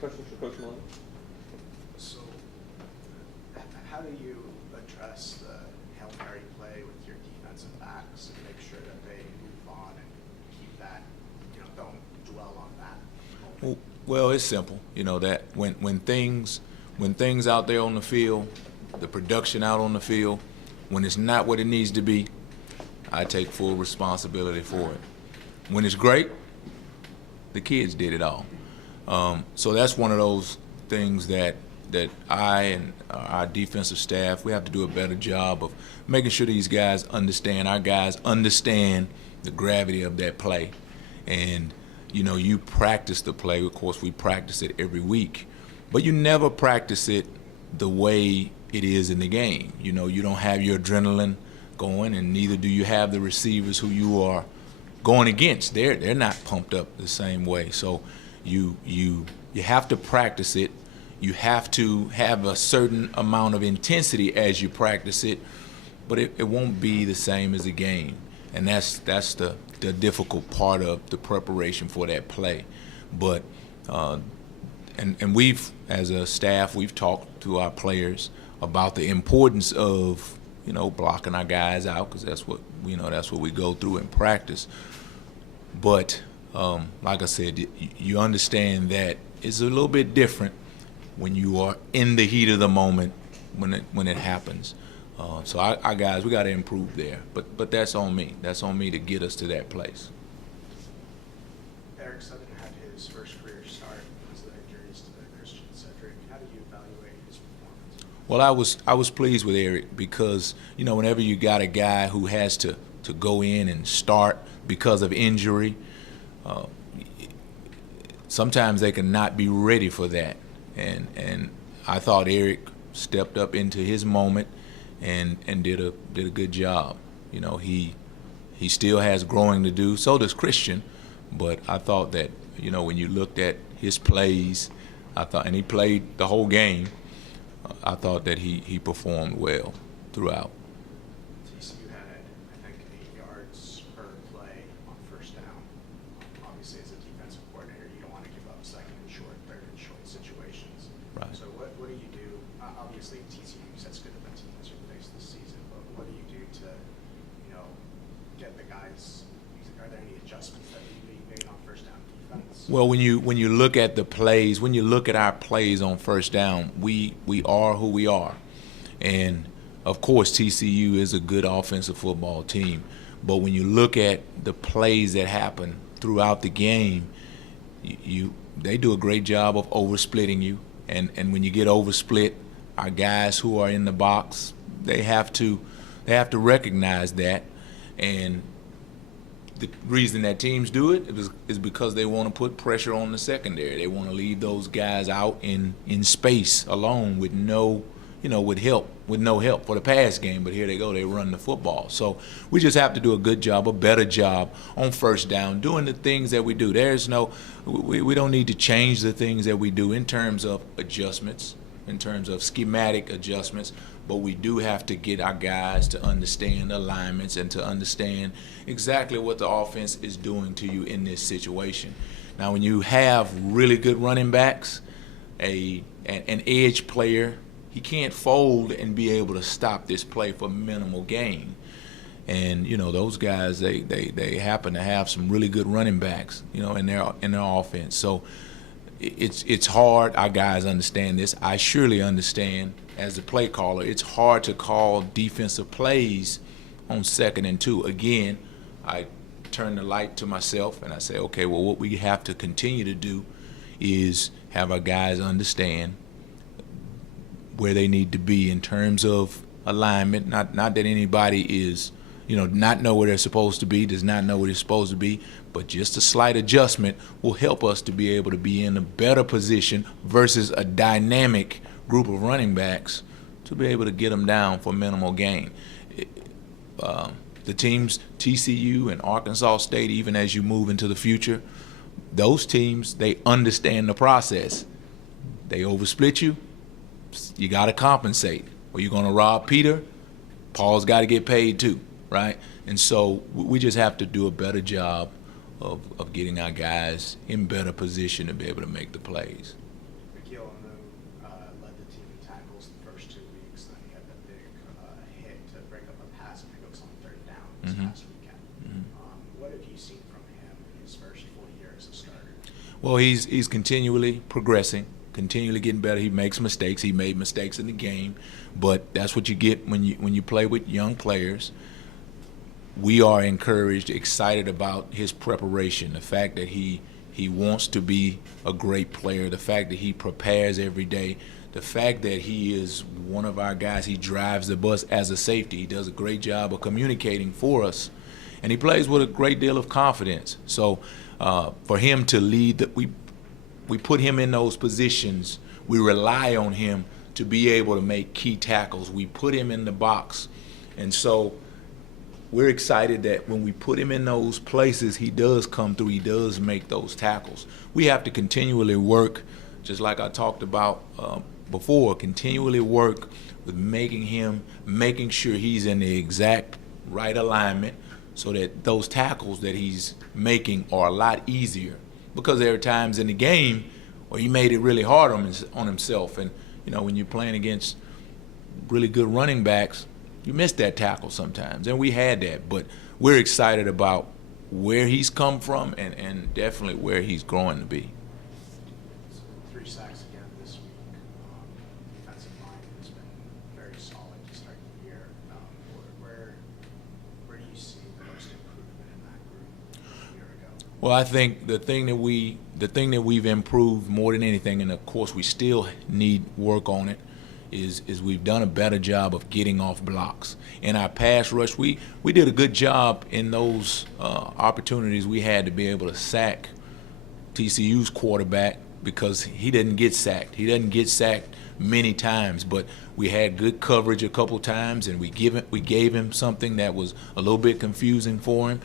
questions for Coach Malone? So, how do you address the Hail Mary play with your defensive backs and make sure that they move on and keep that, don't dwell on that? Well, it's simple. That when things out there on the field, the production out on the field, when it's not what it needs to be, I take full responsibility for it. When it's great, the kids did it all. So that's one of those things that I and our defensive staff, we have to do a better job of making sure these guys understand, our guys understand the gravity of that play. And, you practice the play. Of course, we practice it every week. But you never practice it the way it is in the game. You don't have your adrenaline going, and neither do you have the receivers who you are going against. They're not pumped up the same way. So you have to practice it. You have to have a certain amount of intensity as you practice it, but it won't be the same as a game. And that's the difficult part of the preparation for that play. But and we've, as a staff, we've talked to our players about the importance of blocking our guys out, because that's what we go through in practice. But like I said, you understand that it's a little bit different when you are in the heat of the moment when it happens. So our guys, we got to improve there. But that's on me. That's on me to get us to that place. Eric Sutton had his first career start because of the injuries to the Christian Cedric. How do you evaluate his performance? Well, I was pleased with Eric because whenever you got a guy who has to go in and start because of injury, sometimes they can not be ready for that. And I thought Eric stepped up into his moment and did a good job. He still has growing to do. So does Christian. But I thought that when you looked at his plays, and he played the whole game, I thought that he performed well throughout. TCU had, I think, 8 yards per play on first down. Obviously, as a defensive coordinator, you don't want to give up second and short, third and short situations. Right. So what do you do? Obviously, TCU sets good defensive as you face this season, but what do you do to, get the guys? Are there any adjustments that need to be made on first down defense? Well, when you look at the plays, when you look at our plays on first down, we are who we are. And, of course, TCU is a good offensive football team. But when you look at the plays that happen throughout the game, they do a great job of oversplitting you. And when you get oversplit, our guys who are in the box, they have to recognize that. And the reason that teams do it is because they want to put pressure on the secondary. They want to leave those guys out in space alone with no help for the pass game. But here they go, they run the football. So we just have to do a better job on first down, doing the things that we do. We don't need to change the things that we do in terms of adjustments, in terms of schematic adjustments, but we do have to get our guys to understand alignments and to understand exactly what the offense is doing to you in this situation. Now, when you have really good running backs, an edge player, he can't fold and be able to stop this play for minimal gain. And those guys, they happen to have some really good running backs, in their offense. So it's hard. Our guys understand this. I surely understand as a play caller. It's hard to call defensive plays on 2nd and 2. Again, I turn the light to myself and I say, okay, well, what we have to continue to do is have our guys understand where they need to be in terms of alignment. Not that anybody is, not know where they're supposed to be, does not know where they're supposed to be, but just a slight adjustment will help us to be able to be in a better position versus a dynamic group of running backs to be able to get them down for minimal gain. The teams, TCU and Arkansas State, even as you move into the future, those teams, they understand the process. They oversplit you, you got to compensate. Or you're going to rob Peter, Paul's got to get paid too, right? And so we just have to do a better job of getting our guys in better position to be able to make the plays. this past weekend. What have you seen from him in his first full year as a starter? Well, he's continually progressing, continually getting better. He makes mistakes. He made mistakes in the game, but that's what you get when you play with young players. We are encouraged, excited about his preparation, the fact that he wants to be a great player, the fact that he prepares every day, the fact that he is one of our guys. He drives the bus as a safety. He does a great job of communicating for us, and he plays with a great deal of confidence. So for him to lead, we put him in those positions. We rely on him to be able to make key tackles. We put him in the box, and so we're excited that when we put him in those places, he does come through. He does make those tackles. We have to continually work, just like I talked about before, continually work with making sure he's in the exact right alignment so that those tackles that he's making are a lot easier. Because there are times in the game where he made it really hard on himself. And, when you're playing against really good running backs, you miss that tackle sometimes, and we had that. But we're excited about where he's come from and definitely where he's growing to be. 3 sacks again this week. Defensive line has been very solid to start the year. Where do you see the most improvement in that group a year ago? Well, I think the thing that we've improved more than anything, and of course we still need work on it, is we've done a better job of getting off blocks. In our pass rush, we did a good job in those opportunities we had to be able to sack TCU's quarterback because he didn't get sacked. He doesn't get sacked many times, but we had good coverage a couple times, and we gave him something that was a little bit confusing for him,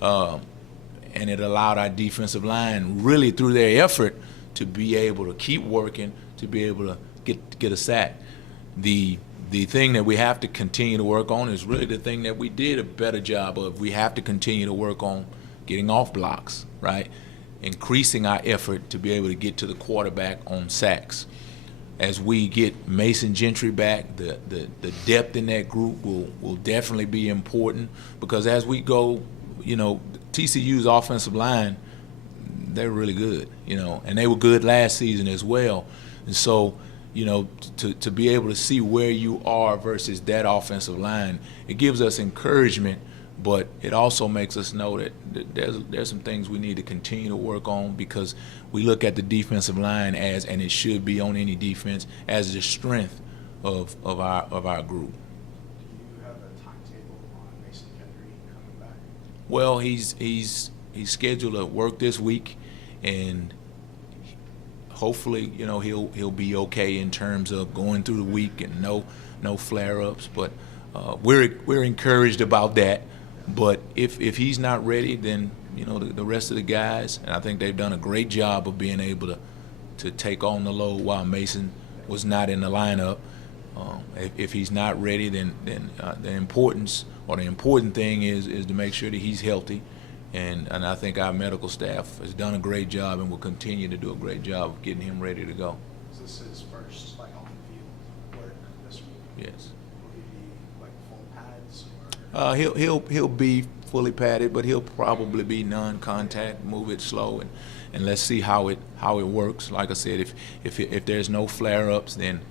and it allowed our defensive line really through their effort to be able to keep working, to be able to get a sack. The thing that we have to continue to work on is really the thing that we did a better job of. We have to continue to work on getting off blocks, right? Increasing our effort to be able to get to the quarterback on sacks. As we get Mason Gentry back, the depth in that group will definitely be important, because as we go, TCU's offensive line, they're really good, and they were good last season as well. And so, to be able to see where you are versus that offensive line, it gives us encouragement, but it also makes us know that there's some things we need to continue to work on, because we look at the defensive line as, and it should be on any defense, as the strength of our group. Do you have a timetable on Mason Gentry coming back? Well, he's scheduled to work this week, and hopefully, he'll be okay in terms of going through the week and no flare-ups. But we're encouraged about that. But if he's not ready, then the rest of the guys, and I think they've done a great job of being able to take on the load while Mason was not in the lineup. If he's not ready, then the important thing is to make sure that he's healthy. And I think our medical staff has done a great job and will continue to do a great job of getting him ready to go. Is this his first on-field work this week? Yes. Will he be full pads? Or? He'll be fully padded, but he'll probably be non-contact, move it slow, and let's see how it works. Like I said, if there's no flare-ups, then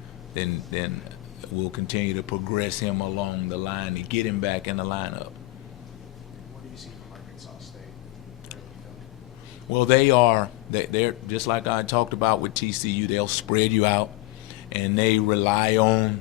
we'll continue to progress him along the line to get him back in the lineup. What do you see from Arkansas State early film? Well, they're just like I talked about with TCU. They'll spread you out, and they rely on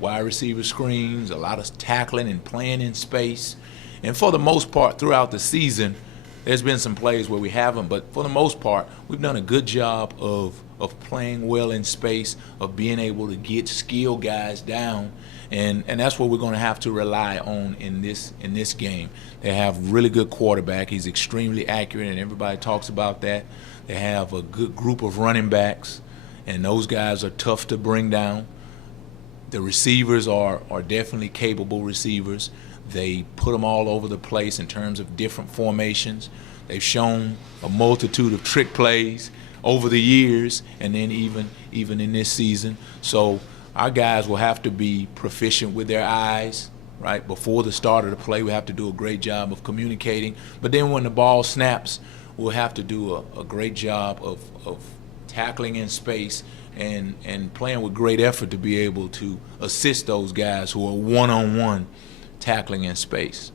wide receiver screens, a lot of tackling and playing in space. And for the most part, throughout the season, there's been some plays where we haven't, but for the most part, we've done a good job of playing well in space, of being able to get skilled guys down, and that's what we're going to have to rely on in this game. They have really good quarterback. He's extremely accurate, and everybody talks about that. They have a good group of running backs, and those guys are tough to bring down. The receivers are definitely capable receivers. They put them all over the place in terms of different formations. They've shown a multitude of trick plays over the years, and then even in this season. So our guys will have to be proficient with their eyes, right? Before the start of the play, we have to do a great job of communicating. But then when the ball snaps, we'll have to do a great job of tackling in space and playing with great effort to be able to assist those guys who are one-on-one tackling in space.